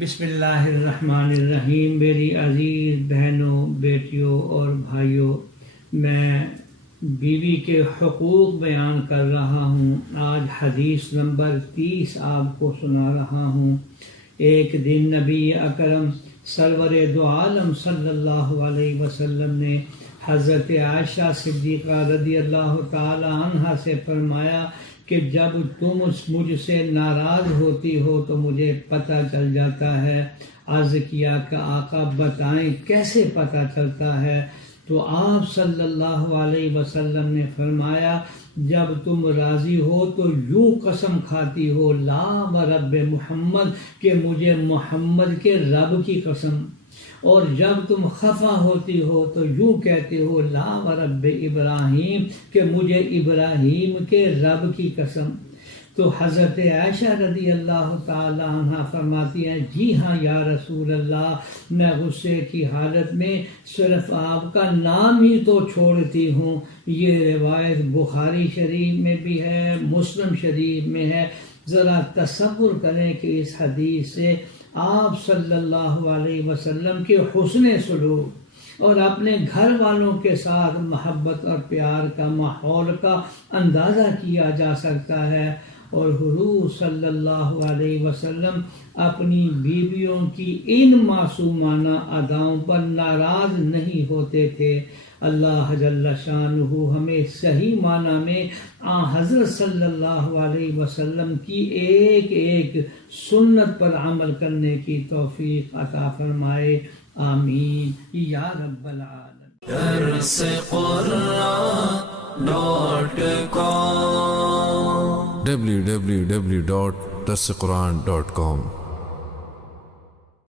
بسم اللہ الرحمن الرحیم۔ میری عزیز بہنوں، بیٹیوں اور بھائیوں، میں بیوی کے حقوق بیان کر رہا ہوں۔ آج حدیث نمبر 30 آپ کو سنا رہا ہوں۔ ایک دن نبی اکرم سرور دو عالم صلی اللہ علیہ وسلم نے حضرت عائشہ صدیقہ رضی اللہ تعالی عنہا سے فرمایا کہ جب تم مجھ سے ناراض ہوتی ہو تو مجھے پتہ چل جاتا ہے۔ عرض کیا کہ آقا بتائیں کیسے پتہ چلتا ہے؟ تو آپ صلی اللہ علیہ وسلم نے فرمایا جب تم راضی ہو تو یوں قسم کھاتی ہو لا و رب محمد کہ مجھے محمد کے رب کی قسم، اور جب تم خفا ہوتی ہو تو یوں کہتے ہو لا و رب ابراہیم کہ مجھے ابراہیم کے رب کی قسم۔ تو حضرت عائشہ رضی اللہ تعالی عنہ فرماتی ہیں جی ہاں یا رسول اللہ، میں غصے کی حالت میں صرف آپ کا نام ہی تو چھوڑتی ہوں۔ یہ روایت بخاری شریف میں بھی ہے، مسلم شریف میں ہے۔ ذرا تصور کریں کہ اس حدیث سے آپ صلی اللہ علیہ وسلم کے حسن سلوک اور اپنے گھر والوں کے ساتھ محبت اور پیار کا ماحول کا اندازہ کیا جا سکتا ہے۔ اور حضور صلی اللہ علیہ وسلم اپنی بیویوں کی ان معصومانہ اداؤں پر ناراض نہیں ہوتے تھے۔ اللہ جل شانہ ہمیں صحیح معنی میں حضرت صلی اللہ علیہ وسلم کی ایک ایک سنت پر عمل کرنے کی توفیق عطا فرمائے، آمین یا رب العالمین۔ www.darsequran.com